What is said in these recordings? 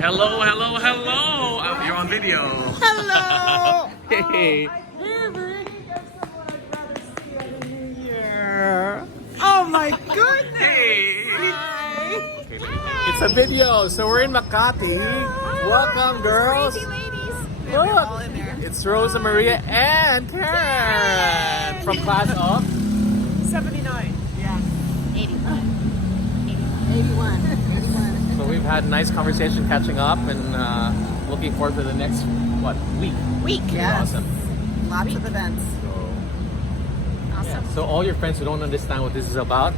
Hello, hello, hello. You're on video. Hello. Hey. Oh my goodness. Hey. Hi. It's a video, so we're in Makati. Welcome, girls. Crazy ladies. Look, They're all in there. it's Rosa Maria and Karen from class of 79. Yeah. 81. 81. So we've had a nice conversation catching up and looking forward to the next week. Yes. Awesome. Lots of events. Awesome. So all your friends who don't understand what this is about,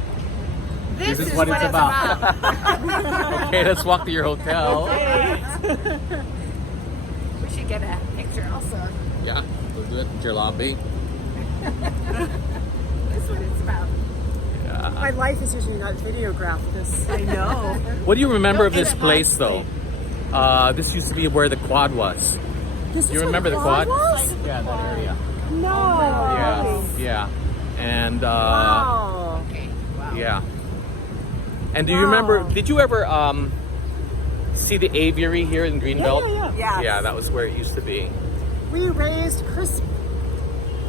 This is what it's about. Okay, let's walk to your hotel. We should get a picture also. Yeah, we'll do it at your lobby. That's what it's about. Yeah. My life is usually not videographed. This. I know. What do you remember of Don't this get it place though? This used to be where the quad was. You remember the quad? Was? Yeah, that area. No. Yeah. And Wow. Okay. Wow. yeah. And do you remember, did you ever see the aviary here in Greenbelt? Yeah. Yeah, that was where it used to be. We Chris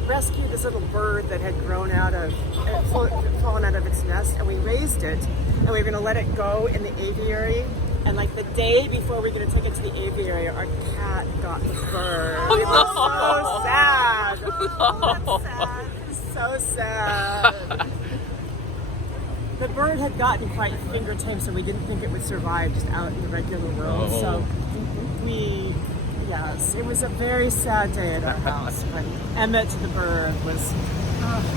rescued this little bird that had grown out of, fallen out of its nest, and we raised it, and we were going to let it go in the aviary. And like the day before we were going to take it to the aviary, our cat got the bird. Oh, It was no. so sad. So sad. The bird had gotten quite finger tame, so we didn't think it would survive just out in the regular world. Oh. So yes, it was a very sad day at our house. But Emmett the bird was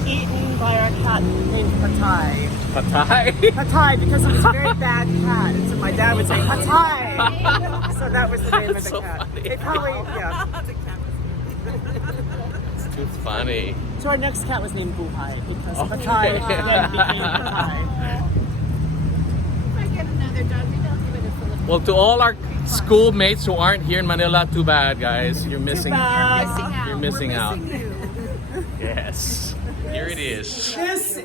eaten by our cat named Patai. Patay? Patai, because it was a very bad cat. And so my dad would say, Patai! So that was the name of the So cat. funny. They probably, yeah. It's too funny. So our next cat was named Buhai, because Oh, Patai okay. then became Patai. If I get another dog, we don't give it a Philippine. Well, to all our schoolmates who aren't here in Manila, too bad, guys. You're missing. bad. You're missing We're out. missing you. Yes. Here it is. This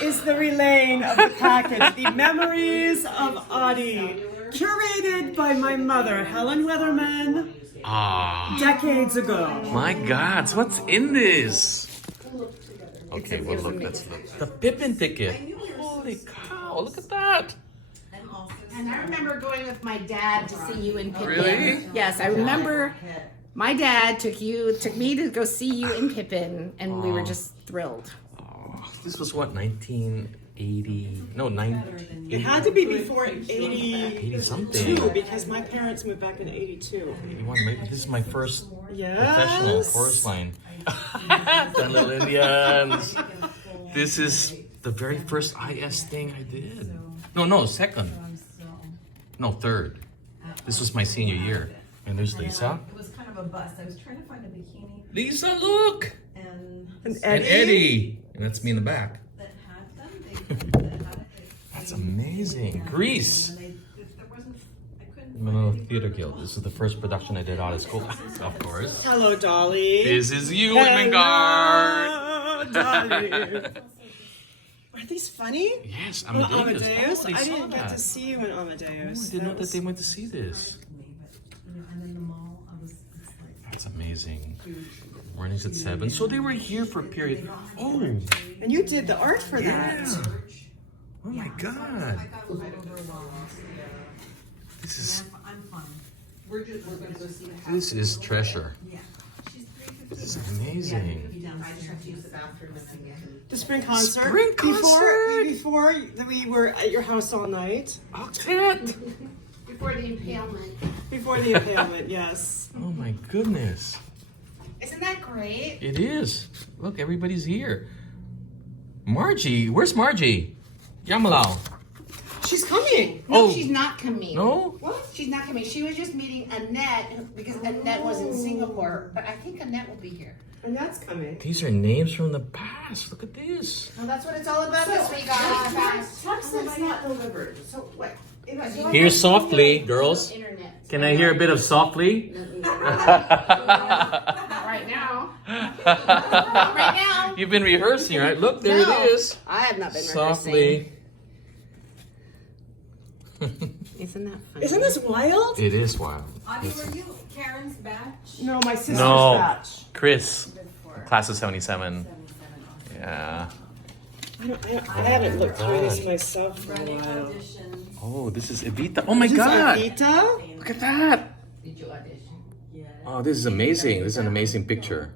is the relaying of the package, the memories of Audie, curated by my mother, Helen Weatherman, Ah, decades ago. my God. So what's in this? Okay, well, look. Let's look. The Pippin ticket. Holy cow! Look at that. And I remember going with my dad to see you in Pippin. Really? Yes, I remember my dad took me to go see you in Pippin, and we were just thrilled. Oh, this was what, 1980? No, 90. It had to be before 82, 80 something. because my parents moved back in 82. 81, maybe. This is my first Yes. professional chorus line. The Little Indians. This is the very first IS thing I did. No, second. No, third. This was my senior year. And there's Lisa. It was kind of a bust. I was trying to find a bikini Lisa, look! and And And Eddie. And that's me in the back. that had them. They had it. That's amazing. Grease. And if there wasn't, I couldn't. Manila Theater Guild. This is the first production I did out of school. Of course. Hello, Dolly. This is you, Wingard. Hello, Dolly. Are these funny? Yes, On Amadeus. Amadeus? Oh, they I saw didn't get that. to see you in Amadeus. I didn't know that they went to see this. And in the mall, I was. It's like That's amazing. Mornings at 7. So they were here for a period. Oh, And you did the art for that. yeah. Oh my God. This is I'm fine. We're gonna go see the house. this is treasure. Yeah. She's 3:50. This is amazing. I just have to use the bathroom and then get. The spring concert. Spring concert! Before we were at your house all night. Octet. Before the impalement. Before the impalement, yes. Oh my goodness. Isn't that great? It is. Look, everybody's here. Margie, where's Margie? Yamalao. She's coming. No, Oh. she's not coming. No? What? She's not coming. She was just meeting Annette because Annette was in Singapore. But I think Annette will be here. And that's coming. These are names from the past. Look at this. Well, that's what it's all about this week. Guys. Text that's not delivered. So what? Here's softly, girls. Internet. Can I hear a bit of softly? Not right now. Right now. You've been rehearsing, right? Look, there No, it is. I have not been Softly. rehearsing. Isn't that funny? Isn't this wild? It is wild. Audie, were you Karen's batch? No, my sister's No, batch. Chris, class of 77. Yeah. I haven't looked through this myself for a Running while. audition. Oh, this is Evita. Oh my This is God. Evita? Look at that. Did you audition? Yeah. Oh, this is amazing. This is an amazing picture.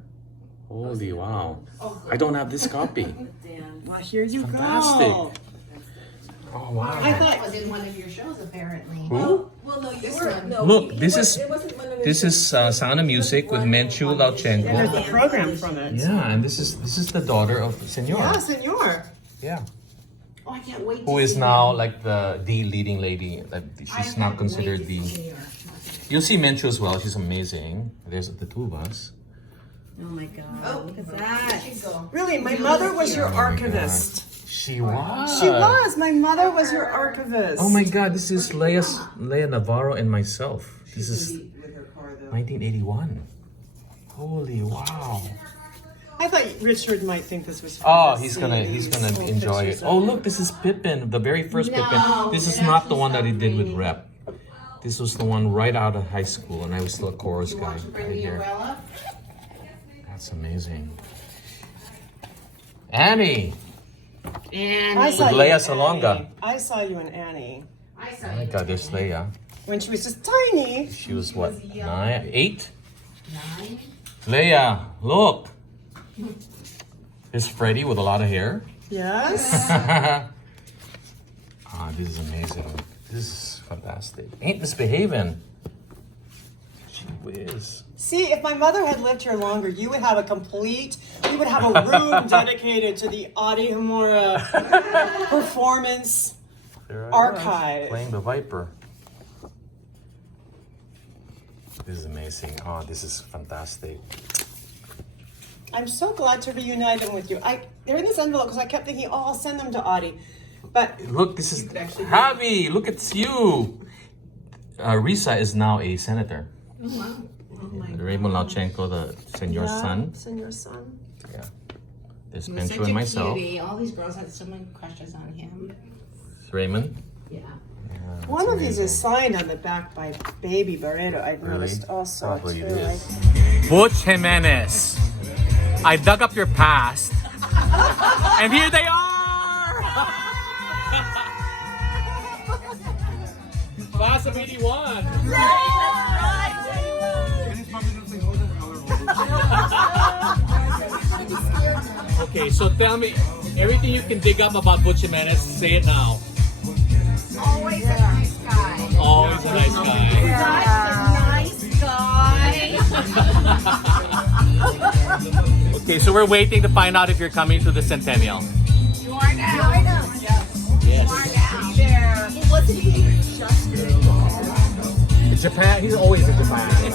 Holy wow. I don't have this copy. Dan. Well, here you Fantastic. go. Oh wow. I That thought was in one of your shows, apparently. Who? Well, no, you This were. one. No, Look, he this was- is- it wasn't one of his This is Sound of Music with Menchu and there's Lauchenko. the program from it. Yeah, and this is the daughter of Senor. Yeah, senor. Yeah. Oh, I can't wait. Who to is see now her. like the leading lady. Like she's I now can't considered wait the. to see her. You'll see Menchu as well. She's amazing. There's the two of us. Oh my god! Oh, Look at that. Really, my mother was your Oh my archivist. She was. She was. My mother was your archivist. Oh my God! This is Leia Navarro and myself. This is with her car though. 1981. Holy wow! I thought Richard might think this was. Oh, fun to he's see gonna these old enjoy it. pictures of Oh him. look, this is Pippin, the very first No, Pippin. This is it not the actually one that he stopped did with raining. Rep. This was the one right out of high school, and I was still a chorus guy Want to bring right the here. umbrella? That's amazing. Annie. And I saw With you Leia in Salonga. Annie. I saw you in Annie I saw Oh my you. God, there's Leia. when she was just tiny. She was what, 9, 8? 9. Leia, look. There's Freddie with a lot of hair. Yes. This is amazing. This is fantastic. Ain't misbehaving. Gee whiz. See, if my mother had lived here longer, you would have a complete. We would have a room dedicated to the Audie Hamura performance. There I was, Archive. playing the Viper. This is amazing. Oh, this is fantastic. I'm so glad to reunite them with you. They're in this envelope because I kept thinking, oh, I'll send them to Audie. But Look, this is Javi. Look, it's you. Risa is now a senator. Oh wow. Raymond Lauchenko, the senor's son. Senor's son. Yeah. There's He was such Pencho a and myself. cutie. All these girls had so many crushes on him. Raymond. Yeah. Yeah, One that's of these is amazing. signed on the back by Baby Barreto. I've Really? noticed also. Probably too. it is. Butch Jimenez. I dug up your past. And here they are! Class of 81. Okay, so tell me everything you can dig up about Butch Jimenez. Say it now. Always a nice guy. Always a nice guy. Such a nice guy. Okay, so we're waiting to find out if you're coming to the Centennial. You are now. Yes. You are now. There. Wasn't he just In Japan, he's always in Japan. Is